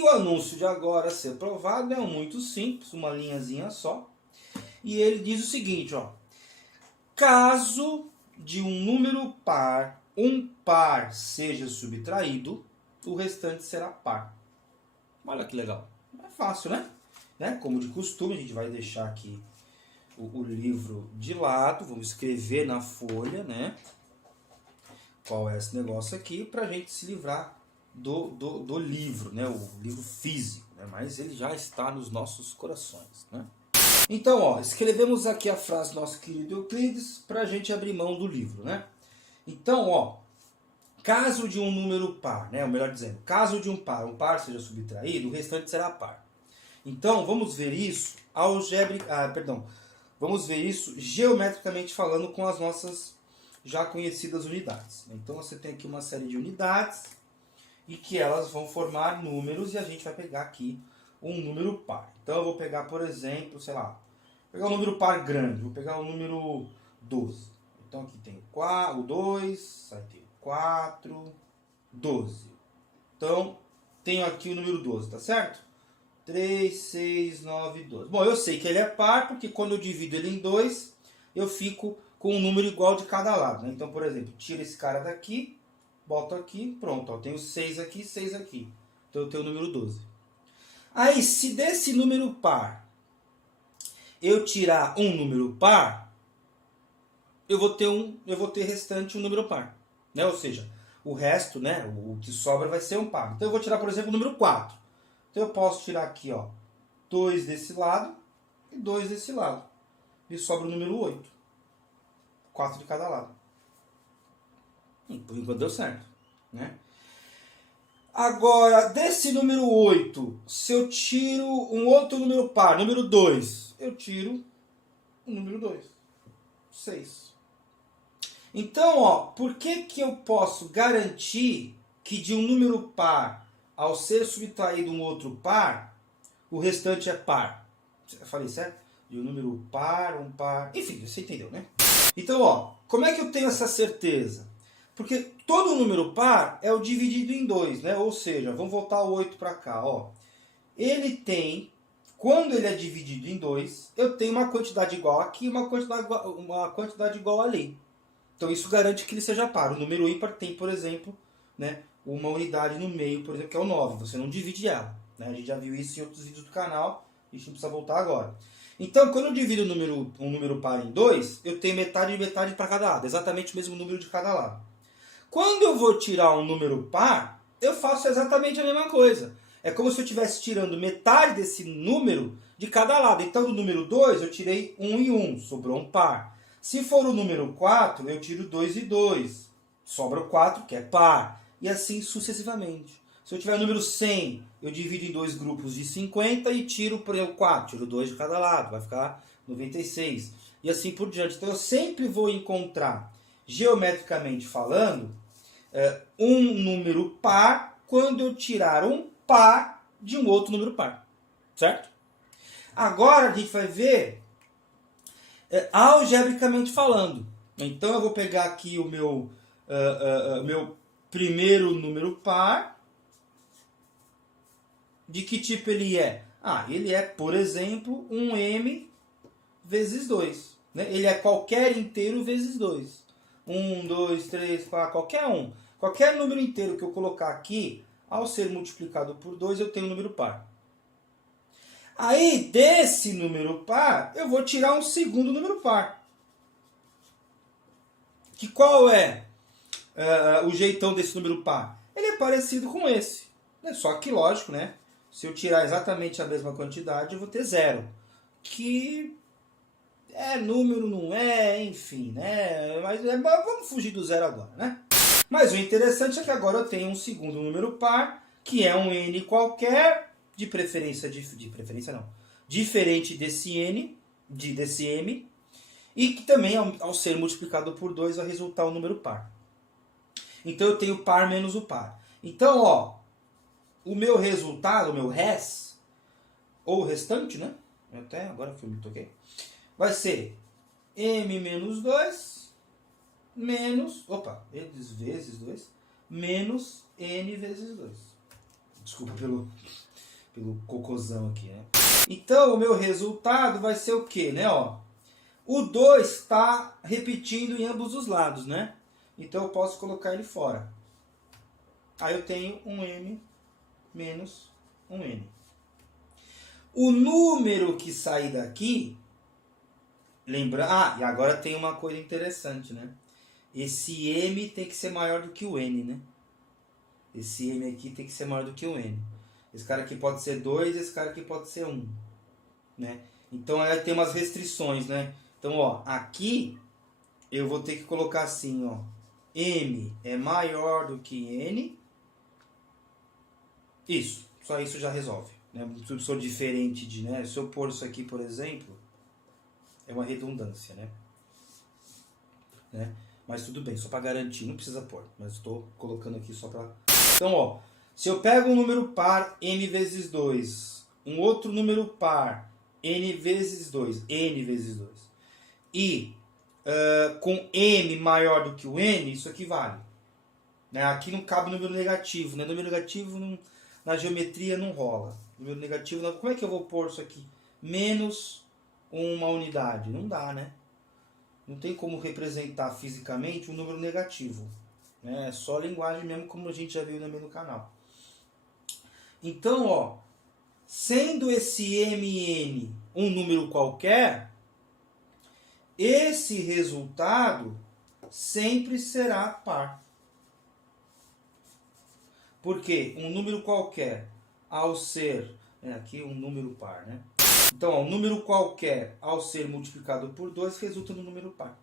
E o anúncio de agora a ser provado é muito simples, uma linhazinha só. E ele diz o seguinte, ó. Caso de um número par, um par seja subtraído, o restante será par. Olha que legal. É fácil, né? Como de costume, a gente vai deixar aqui o livro de lado, vamos escrever na folha, qual é esse negócio aqui, para a gente se livrar do livro, o livro físico, mas ele já está nos nossos corações. Então, ó, escrevemos aqui a frase do nosso querido Euclides para a gente abrir mão do livro. Então, ó, caso de um número par, ou melhor dizendo, caso de um par seja subtraído, o restante será par. Então, vamos ver isso vamos ver isso geometricamente falando com as nossas já conhecidas unidades. Então, você tem aqui uma série de unidades e que elas vão formar números e a gente vai pegar aqui um número par. Então, eu vou pegar, por exemplo, sei lá, pegar um número par grande, vou pegar o número 12. Então, aqui tem o 2, aí tem 4, 12. Então, tenho aqui o número 12, tá certo? 3, 6, 9, 12. Bom, eu sei que ele é par, porque quando eu divido ele em 2, eu fico com um número igual de cada lado. Então, por exemplo, tiro esse cara daqui, boto aqui, pronto. Ó, tenho 6 aqui, 6 aqui. Então, eu tenho o número 12. Aí, se desse número par eu tirar um número par, eu vou ter restante um número par. Ou seja, o resto, o que sobra vai ser um par. Então, eu vou tirar, por exemplo, o número 4. Então, eu posso tirar aqui, ó, 2 desse lado e 2 desse lado. E sobra o número 8. 4 de cada lado. Por enquanto deu certo. Agora, desse número 8, se eu tiro um outro número par, número 2, eu tiro o número 2. 6. Então, ó, por que eu posso garantir que de um número par, ao ser subtraído um outro par, o restante é par? Eu falei certo? De um número par, um par... Enfim, você entendeu, Então, ó, como é que eu tenho essa certeza? Porque todo número par é o dividido em 2, Ou seja, vamos voltar o 8 para cá, ó. Ele tem, quando ele é dividido em 2, eu tenho uma quantidade igual aqui e uma quantidade igual ali. Então isso garante que ele seja par. O número ímpar tem, por exemplo, uma unidade no meio, por exemplo, que é o 9. Você não divide ela. A gente já viu isso em outros vídeos do canal, a gente não precisa voltar agora. Então, quando eu divido um número par em 2, eu tenho metade e metade para cada lado, exatamente o mesmo número de cada lado. Quando eu vou tirar um número par, eu faço exatamente a mesma coisa. É como se eu estivesse tirando metade desse número de cada lado. Então, do número 2, eu tirei 1 e 1, sobrou um par. Se for o número 4, eu tiro 2 e 2, sobra o 4, que é par. E assim sucessivamente. Se eu tiver o número 100, eu divido em dois grupos de 50 e tiro, por exemplo, 4. Tiro 2 de cada lado, vai ficar 96. E assim por diante. Então, eu sempre vou encontrar, geometricamente falando, um número par quando eu tirar um par de um outro número par. Certo? Agora a gente vai ver algebricamente falando. Então eu vou pegar aqui o meu primeiro número par. De que tipo ele é? Ele é, por exemplo, um m vezes 2. Ele é qualquer inteiro vezes 2. 1, 2, 3, 4, qualquer um. Qualquer número inteiro que eu colocar aqui, ao ser multiplicado por 2, eu tenho um número par. Aí, desse número par, eu vou tirar um segundo número par. Que qual é o jeitão desse número par? Ele é parecido com esse. Só que, lógico, se eu tirar exatamente a mesma quantidade, eu vou ter 0. Que é número, não é, enfim, Mas vamos fugir do 0 agora, Mas o interessante é que agora eu tenho um segundo número par, que é um n qualquer, de preferência não, diferente desse n, desse m, e que também, ao ser multiplicado por 2, vai resultar um número par. Então eu tenho par menos o par. Então, ó, o meu resultado, o meu res, ou restante, até agora que eu me toquei, vai ser m menos 2 menos, vezes 2, menos n vezes 2. Desculpa pelo cocôzão aqui, né? Então, o meu resultado vai ser o quê, né? Ó, o 2 está repetindo em ambos os lados, né? Então, eu posso colocar ele fora. Aí eu tenho um m menos um n. O número que sair daqui, lembra? E agora tem uma coisa interessante, né? Esse m tem que ser maior do que o n, né? Esse m aqui tem que ser maior do que o n. Esse cara aqui pode ser 2, esse cara aqui pode ser 1, né? Então aí tem umas restrições, né? Então, ó, aqui eu vou ter que colocar assim, ó, m é maior do que n. Isso, só isso já resolve, né? Se eu sou diferente de, né? Se eu pôr isso aqui, por exemplo, é uma redundância, né? Mas tudo bem, só para garantir, não precisa pôr, mas estou colocando aqui só para... Então, ó, se eu pego um número par n vezes 2, um outro número par n vezes 2, e com m maior do que o n, isso aqui vale. Né? Aqui não cabe número negativo, né? Número negativo não, na geometria não rola. Número negativo, não, como é que eu vou pôr isso aqui? Menos uma unidade, não dá, né? Não tem como representar fisicamente um número negativo. Né? É só linguagem mesmo, como a gente já viu também no canal. Então, ó, sendo esse mn um número qualquer, esse resultado sempre será par. Por quê? Um número qualquer, ao ser... aqui um número par, né? Então, ó, um número qualquer, ao ser multiplicado por 2, resulta no número par.